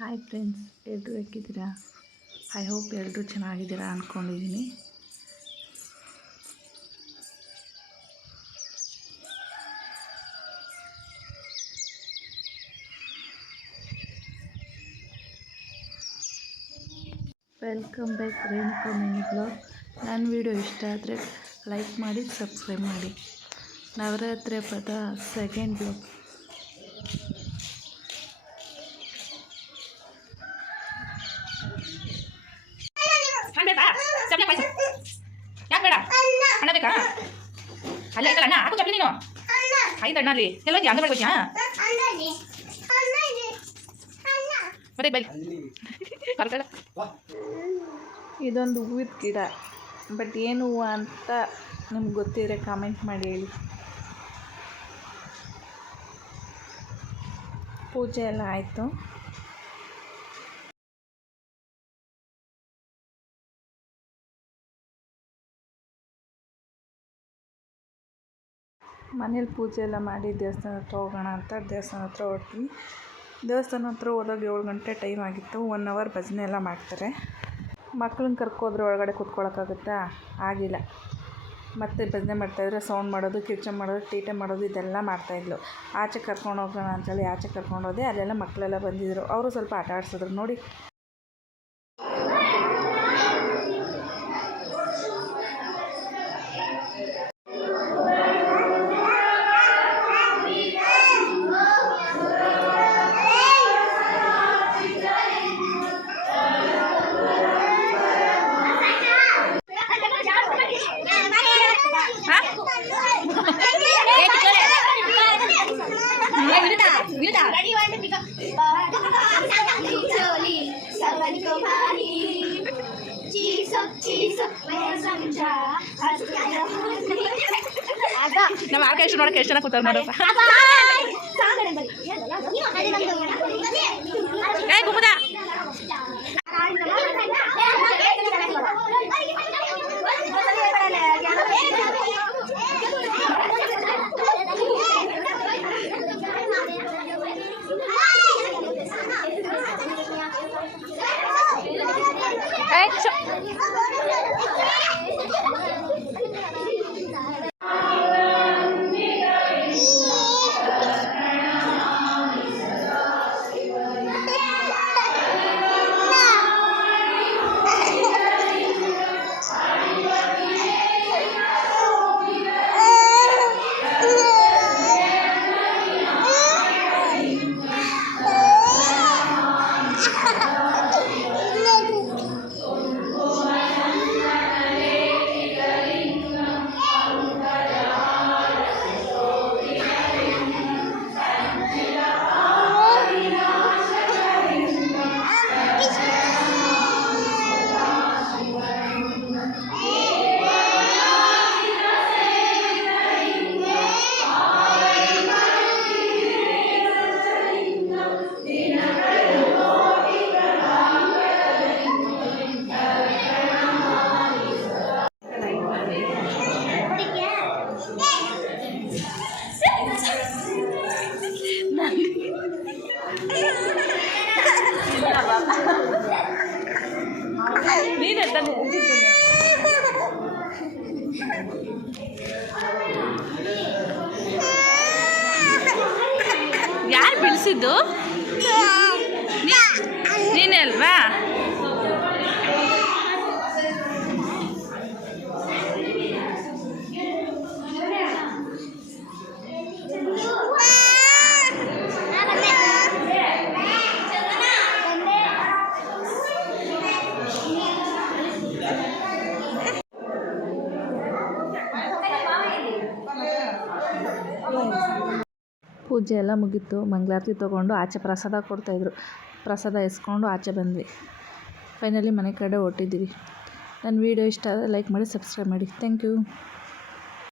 Hi friends, ಎಲ್ಲರೂ ಹೇಗಿದ್ದೀರಾ? I hope ಎಲ್ಲರೂ ಚೆನ್ನಾಗಿದ್ದೀರಾ ಅಂದ್ಕೊಂಡಿದ್ದೀನಿ. Welcome back Renuka mini blog. ನನ್ನ ವಿಡಿಯೋ ಇಷ್ಟ ಆದರೆ ಲೈಕ್ ಮಾಡಿ, ಸಬ್ಸ್ಕ್ರೈಬ್ ಮಾಡಿ. ನವರಾತ್ರಿ ಹಬ್ಬದ ಸೆಕೆಂಡ್ ಬ್ಲಾಗ್. ಯಾಕೆ ಬೇಡ ಅಣ್ಣ ಬೇಕಾ? ಅಲ್ಲ ಐತಲ್ಲ ಅಣ್ಣ, ಹಾಕು ಚಪ್ಪಲಿ ನೀನು. ಆಯ್ತು ಅಣ್ಣ, ಅಲ್ಲಿ ಎಲ್ಲ ಅಂಗಡಿ ಹೋಗ್ತೀಯಾ? ಬರೀ ಬೈ ಕರ್ಕಡ. ಇದೊಂದು ಹೂವಿನ ಗಿಡ, ಬಟ್ ಏನು ಹೂವು ಅಂತ ನಿಮ್ಗೆ ಗೊತ್ತಿದ್ರೆ ಕಾಮೆಂಟ್ ಮಾಡಿ ಹೇಳಿ. ಪೂಜೆ ಎಲ್ಲ ಆಯಿತು. ಮನೇಲಿ ಪೂಜೆ ಎಲ್ಲ ಮಾಡಿ ದೇವಸ್ಥಾನ ಹತ್ರ ಹೋಗೋಣ ಅಂತ ದೇವಸ್ಥಾನ ಹತ್ರ ಹೊರಟ್ವಿ. ದೇವಸ್ಥಾನ ಹತ್ರ ಹೋದಾಗ 7 ಗಂಟೆ ಟೈಮ್ ಆಗಿತ್ತು. 1 ಅವರ್ ಭಜನೆ ಎಲ್ಲ ಮಾಡ್ತಾರೆ. ಮಕ್ಳನ್ನ ಕರ್ಕೋದ್ರೆ ಒಳಗಡೆ ಕೂತ್ಕೊಳ್ಳೋಕ್ಕಾಗುತ್ತಾ? ಆಗಿಲ್ಲ. ಮತ್ತೆ ಭಜನೆ ಮಾಡ್ತಾಯಿದ್ರೆ ಸೌಂಡ್ ಮಾಡೋದು, ಕಿರ್ಚ ಮಾಡೋದು, ತೀಟೆ ಮಾಡೋದು ಇದೆಲ್ಲ ಮಾಡ್ತಾಯಿದ್ಲು. ಆಚೆ ಕರ್ಕೊಂಡು ಹೋಗೋಣ ಅಂತೇಳಿ ಆಚೆ ಕರ್ಕೊಂಡೋದೆ. ಅಲ್ಲೆಲ್ಲ ಮಕ್ಕಳೆಲ್ಲ ಬಂದಿದ್ದರು. ಅವರು ಸ್ವಲ್ಪ ಆಟ ಆಡಿಸಿದ್ರು ನೋಡಿ. ನಮ್ಮ ಆರ್ಕೆಸ್ಟ್ರಾ ನೋಡಕ್ಕೆ ಎಷ್ಟು ಜನ ಕೂತಾರೆ ನೋಡಪ್ಪ. ಏ ಗುಮ್ಮದ ನೀನೇ ತಾನೆ ಯಾರು ಬಿಡಿಸಿದ್ದು? ನೀನೇ ಅಲ್ವಾ? ಪೂಜೆ ಎಲ್ಲ ಮುಗೀತು. ಮಂಗಳಾರತಿ ತೊಗೊಂಡು ಆಚೆ ಪ್ರಸಾದ ಕೊಡ್ತಾಯಿದ್ರು. ಪ್ರಸಾದ ಇಸ್ಕೊಂಡು ಆಚೆ ಬಂದ್ವಿ. ಫೈನಲಿ ಮನೆ ಕಡೆ ಹೊರಟಿದ್ದೀವಿ. ನನ್ನ ವೀಡಿಯೋ ಇಷ್ಟ ಆದರೆ ಲೈಕ್ ಮಾಡಿ, ಸಬ್ಸ್ಕ್ರೈಬ್ ಮಾಡಿ. Thank you.